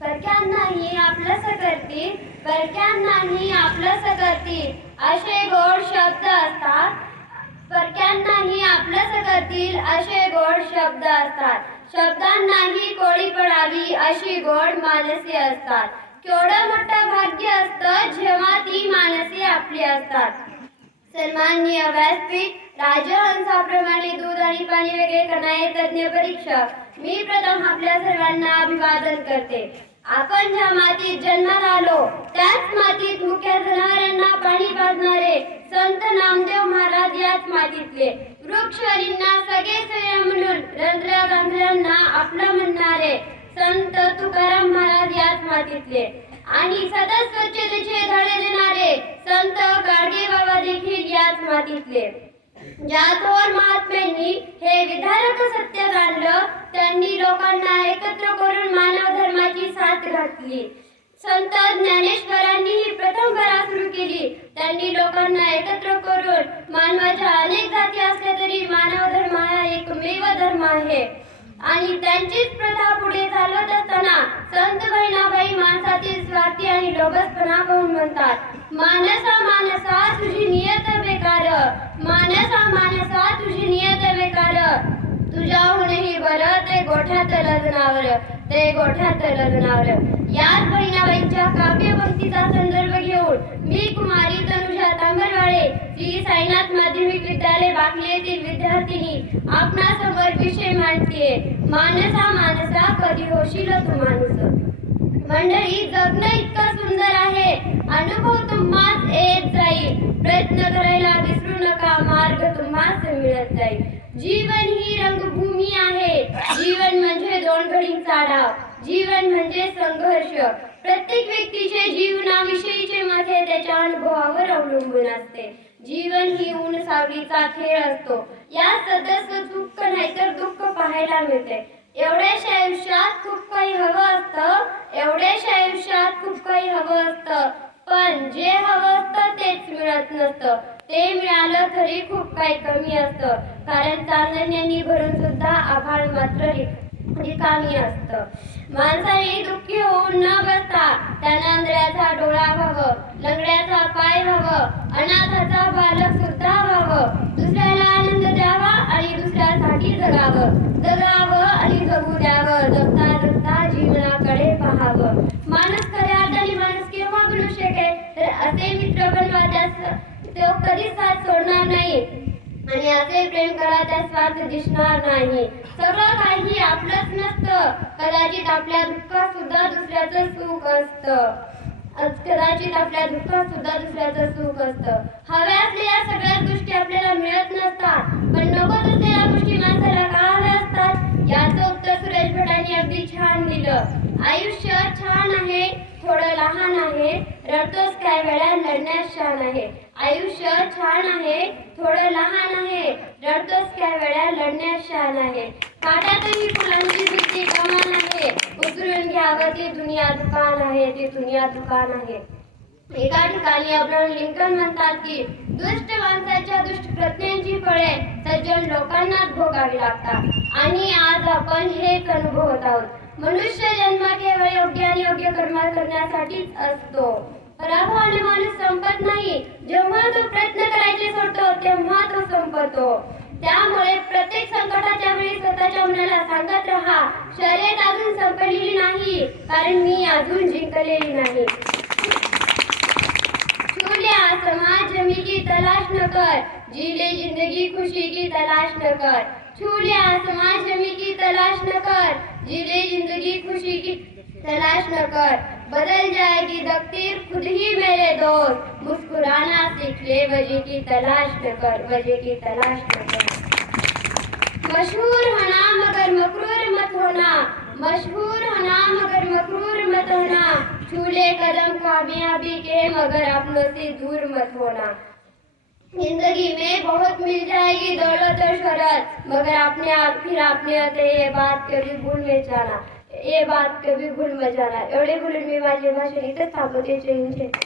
परक्यांनाही आपलंसं करतील, परक्यांनाही आपलंसं करतील असे गोड शब्द असतात. परक्यांनाही आपलंसं करतील असे गोड शब्द असतात. शब्दांनाही कोडी पडावी अशी गोड मानसे असतात. केवढं मोठं भाग्य असतं जेव्हा ती मानसे आपली असतात. सन्माननीय व्यासपीठ, राजहंसाप्रमाणे दूध आणि पाणी वेगळे करणारे तज्ञ परीक्षक, मी प्रथम आपल्या सर्वांना अभिवादन करते. आपण ज्या मातीत जन्माला आलो त्याच मातीत मुख्य जनावरांना पाणी पाजणारे संत नामदेव महाराज याच मातीतले, वृक्ष हरींना सगळे सगळे म्हणून रंध्र गांधळांना आपलं म्हणणारे संत तुकाराम महाराज याच मातीतले आणि सतत स्वच्छतेचे धडे देणारे संत गाडगे बाबा देखील याच मातीतले. ज्या थोर महात्म्यांनी हे विधारक सत्य जाणलं त्यांनी लोकांना एकत्र करून मानव धर्माची साथ घातली. संत ज्ञानेश्वरांनी प्रथम घरा सुरू केली. त्यांनी लोकांना एकत्र करून मानवाच्या अनेक जाती असल्या तरी मानव धर्म हा एकमेव धर्म आहे आणि त्यांचीच प्रथा पुढे चालवत असताना संत बहिणाबाई माणसातील स्वार्थी आणि लोभसपणा पाहून म्हणतात, मानसा मानसा तुझी नियत बेकार, मानसा मानसा तुझी नियत बेकार, तुझ्याहूनही बरं ते गोठ्यात लग्नावर, ते गोठ्यात लग्नावर. याच बहिणाबाईंच्या काव्यपंक्तीचा संदर्भ घेऊन मी कुमारी तनुजा तांबरवाळे, श्री साईनाथ माध्यमिक विद्यालय बाकली येथील विद्यार्थिनी आपणासमोर विषय मांडतेय. मानसा मानसा कधी होशील तू माणूस. मंडळी, जगणं इतकं सुंदर आहे, अनुभव तुम्हास येत जाईल. प्रयत्न करायला विसरू नका, मार्ग तुम्हास मिळत जाईल. जीवन ही रंगभूमी आहे. जीवन म्हणजे दोन घडींचा डाव. जीवन म्हणजे संघर्ष. प्रत्येक व्यक्तीचे जीवनाविषयीचे मत हे त्याच्या अनुभवावर अवलंबून असते. जीवन ही ऊन सावलीचा खेळ असतो. या सदस्य दुःख नाहीतर दुःख पाहायला मिळते. एवढ्याशा आयुष्यात खूप काही हवं असतं, एवढ्याशा आयुष्यात खूप काही हवं असतं, पण जे हवं असतं तेच मिळत नसतं. ते मिळालं तरी खूप काही कमी असतं, कारण चांदण्यांनी भरून सुद्धा आभाळ मात्र रिकामी असतं. माणसाने दुःखी होऊन न बसता त्यांना आंधळ्याचा डोळा व्हावं, लंगड्याचा पाय व्हावं, अनाथाचा बालक सुद्धा व्हावं, दुसऱ्याला आनंद द्यावा आणि दुसऱ्यासाठी जगावं, जगावं आणि जगू द्यावं, जगता जगता जीवनाकडे पाहावं. माणूस खऱ्या अर्थाने माणूस केव्हा बनू शकेल तर असे मित्र बनवा त्यास तो कधीच साथ सोडणार नाही आणि असे प्रेम करा त्यास स्वार्थ दिसणार नाही. सगळं काही आपलंच नसतं. कदाचित आपल्या दुःखात सुद्धा दुसऱ्याचं सुख असतं. कदाचित आपल्या दुःखात सुद्धा दुसऱ्याचं सुख असतं. हव्या असलेल्या सगळ्याच गोष्टी आपल्याला मिळत नसतात, पण नको असलेल्या गोष्टी माणसाला का हव्या असतात याचं उत्तर सुरेश भटांनी अगदी छान दिलं. आयुष्य छान आहे, थोडं लहान आहे, रडतोस काय वेळा लढण्यास शान आहे. आयुष्य छान आहे, थोडं लहान आहे, रडतोस काय वेळा लढण्यास शान आहे. काट्यातही फुलांची भीती कमान आहे, उचलून घ्यावं ती दुनिया दुकान आहे, ती दुनिया दुकान आहे. एका ठिकाणी अब्राहम लिंकन म्हणतात की दुष्ट माणसाच्या दुष्ट प्रज्ञांची फळे सज्जन लोकांनाच भोगावी लागतात आणि आज आपण हेच अनुभवत आहोत. मनुष्य जन्म केवळ योग्य आणि योग्य कर्म करण्यासाठीच असतो. पराभवाने माणूस संपत नाही. जेव्हा तो प्रयत्न करायचे सोडतो तेव्हा तो संपतो. त्यामुळे प्रत्येक संकटाच्या वेळी स्वतःच्या मनाला सांगत राहा, शर्यत अजून संपलेली नाही, कारण मी अजून जिंकलेली नाही. छूल्या समाज जमी की तलाश न कर, जीले जिंदगी खुशी की तलाश न कर. छूल्या समाज जमी की तलाश न कर, जीले जिंदगी खुशी की तलाश न कर. बदल जाएगी तकदीर खुद ही मेरे दोस्त, मुस्कुराना सीख ले, वजह की तलाश न कर, वजह की तलाश न कर. मशहूर होना मगर मकरूर मत होना, मशहूर होना मगर मकरूर मत होना. छूले कदम कामयाबी के मगर अपनों से दूर मत होना. जिंदगी में बहुत मिल जाएगी दौलत और शोहरत, मगर अपने आप फिर अपने होते ये बात कभी भूल में जाना, ये बात कभी भूल मत जाना. एवढे बोलून मी माझे भाषण इथेच थांबवते. जय हिंद.